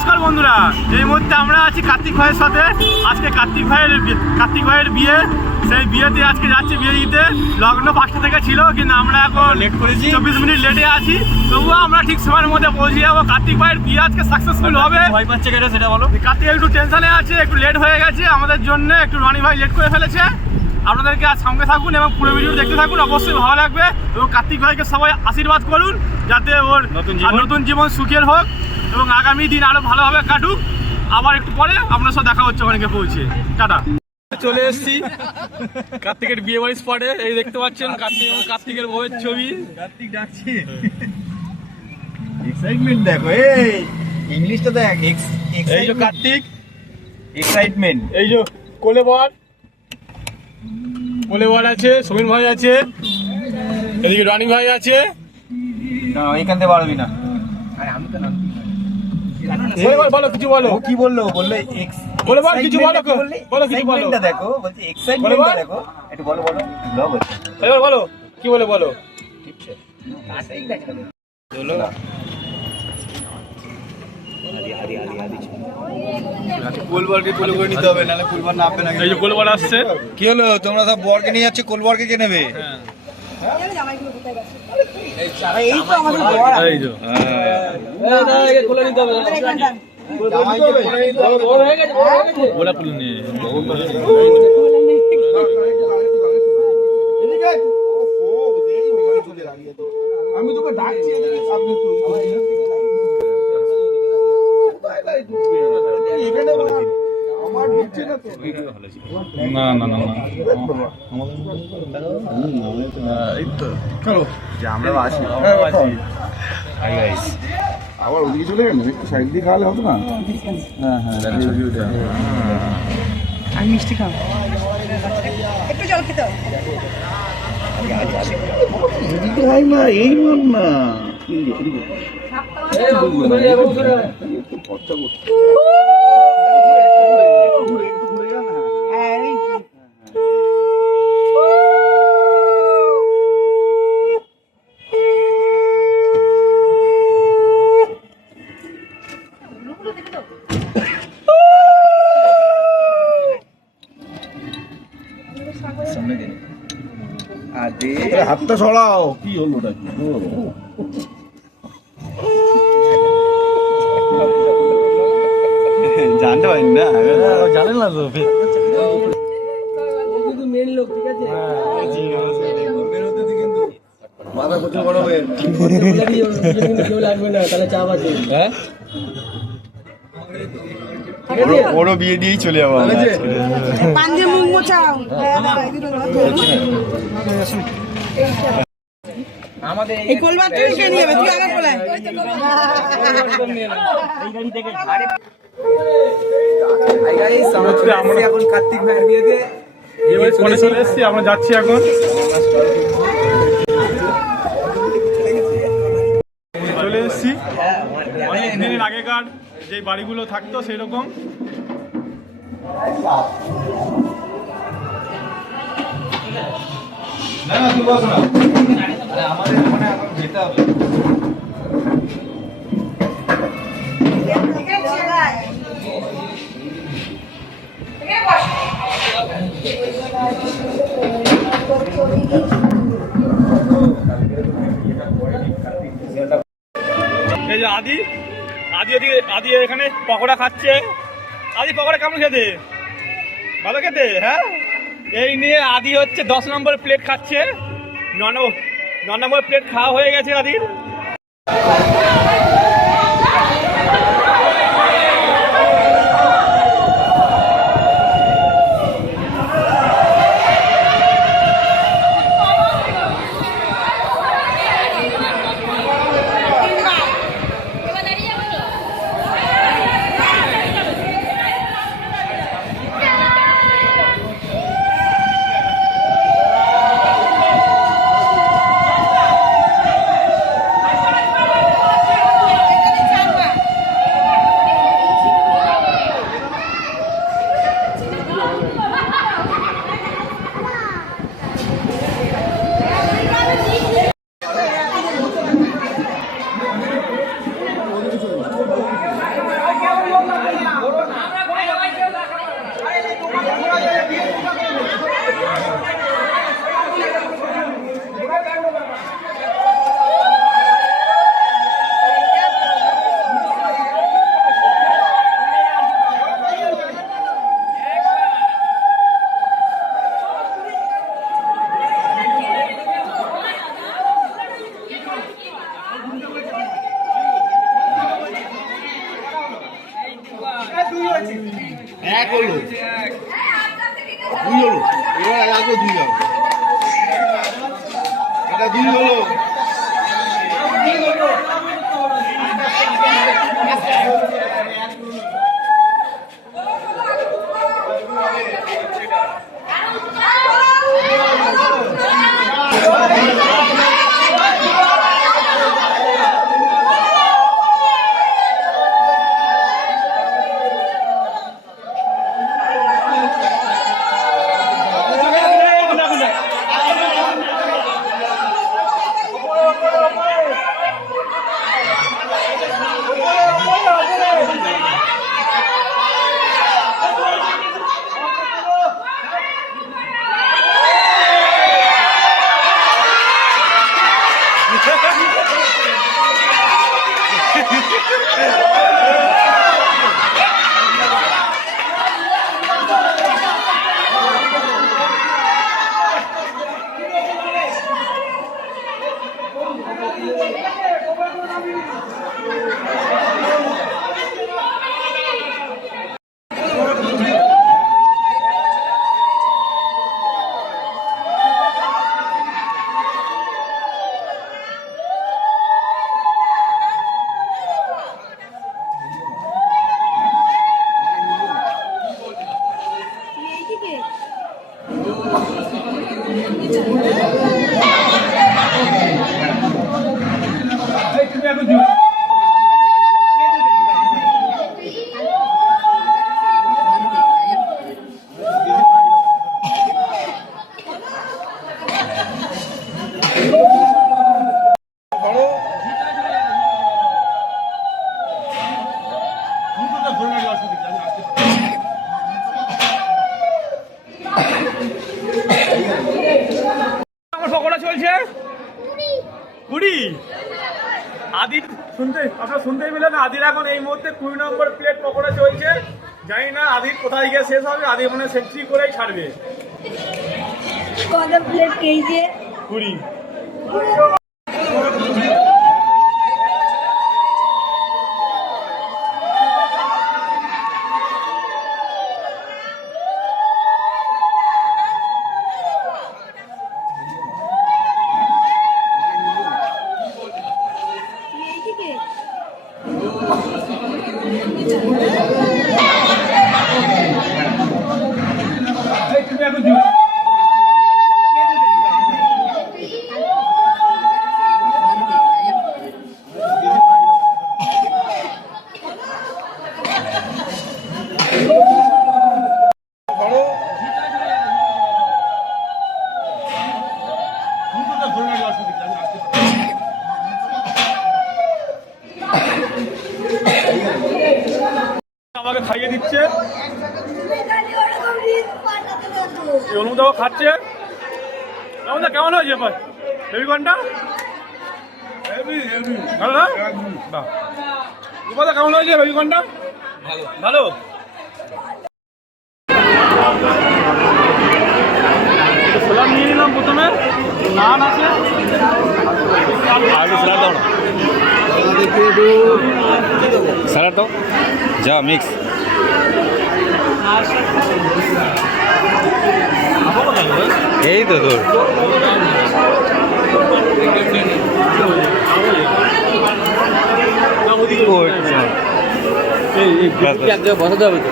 নমস্কার বন্ধুরা, এই মুহূর্তে আমরা আছি কার্তিক ভাইয়ের সাথে। আজকে কার্তিক ভাইয়ের বিয়ে, সেই বিয়েতে আজকে যাচ্ছি বিয়ে দিতে। লগ্ন 5টা থেকে ছিল, কিন্তু আমরা এখন লেট করেছি, 24 মিনিট লেটে আছি। তবুও আমরা ঠিক সময়ের মধ্যে পৌঁছে যাবো। কার্তিক ভাইয়ের বিয়ে আজকে সাকসেসফুল হবে। ভয় পাচ্ছে কেন সেটা বলো। কার্তিক একটু টেনশনে আছে, একটু লেট হয়ে গেছে আমাদের জন্য, একটু রনি ভাই লেট করে ফেলেছে। আপনাদেরকে আজ সঙ্গে থাকুন এবং পুরো ভিডিও দেখতে থাকুন, অবশ্যই ভালো লাগবে। এবং কার্তিক ভাইকে সবাই আশীর্বাদ করুন যাতে ওর নতুন জীবন সুখের হোক এবং আগামী দিন আরো ভালোভাবে কাটুক। আবার একটু পরে আপনার সাথে দেখা হচ্ছে ওখানে পৌঁছে। টাটা। চলে এসেছি কার্তিকের বিয়ে বাড়ির স্পটে। এই দেখতে পাচ্ছেন কার্তিক এবং কার্তিকের বউয়ের ছবি। কার্তিক ডাকছি, এক্সাইটমেন্ট দেখো, এই ইংলিশটা দেখ। এই যে কার্তিক, এক্সাইটমেন্ট। এই যে কোলেবর আছে, সমীর ভাই আছে, এদিকে রানি ভাই আছে। না এখান থেকে পারবি না। বলো কিছু বলো। কি বললো কিছু বলো, এক্সাইটমেন্টটা দেখো, বলছি এক্সাইটমেন্টটা দেখো একটু। বলো ব্লগ হচ্ছে, এবার বলো কি বলো। ঠিক আছে চলো। কোলবরকে কোলে করে নিতে হবে, নাহলে কোলবর নামবে না। এই যে কোলবর আসছে। কি হলো, তোমরা সব বরকে নিয়ে যাচ্ছে, কোলবরকে কে নেবে? এই তো আমাদের বর। এই যে এই কোলে নিতে হবে, ওরা কোলে নিয়ে আমি তোকে ডাকছি, আপনি না আমরা আছি আবার ওদিকে চলে গেল, একটু সাইড দিয়ে খাওয়ালে হতো না? আর মিষ্টি খাও, একটু জল খেতে হবে। এদিকে হয় না, এই মন না হাতটা ছড়াও। কি হলো ওটা? জানতে পারেন না, জানেন না তো। মাথা প্রচুর বড় হয়ে ওরও বিয়ে দিয়েই চলে যাবো। পাঞ্জে মুখ মোছাও। এই কোলবারটা কে নিয়ে যাবে? তুই আগে কোলায়। আমরা এখন কার্তিক ভাইয়ের বিয়েতে চলে এসেছি, আমরা যাচ্ছি এখন। চলে এসেছি অনেক দিনের আগেকার যে বাড়িগুলো থাকতো সেই রকম। আমাদের ওখানে এখন যেতে হবে। এই যে আদি এখানে পকোড়া খাচ্ছে। আদি পকোড়া কেমন খেতে? ভালো খেতে? হ্যাঁ, এই নিয়ে আদি হচ্ছে 10 নম্বর প্লেট খাচ্ছে। 9 নম্বর প্লেট খাওয়া হয়ে গেছে আদির। এক হলো, দুই হলো, এবার আগে দুই হবে, এটা দুই হলো। আমার পকোড়া চলছে কুড়ি। আদির শুনতে আপনারা শুনতেই পেলেন, আদির এখন এই মুহূর্তে 20 নম্বর প্লেট পকোড়া চলছে। জানি না আদির কোথায় গিয়ে শেষ হবে, আদি মনে সেন্ট্রি করেই ছাড়বে। কত প্লেট খেয়েছে? 20। আমাকে খাইয়ে দিচ্ছে, অনুদাও খাচ্ছে। কেমন হয়েছে বেবিকনটা? ভালো না? বাহ, কেমন হয়েছে বেবিকনটা? ভালো। সালাম নিয়ে নিলাম প্রথমে, নান আছে, স্যালাড দাও, যা মিক্স। এই তো তোর বসাতে হবে তো।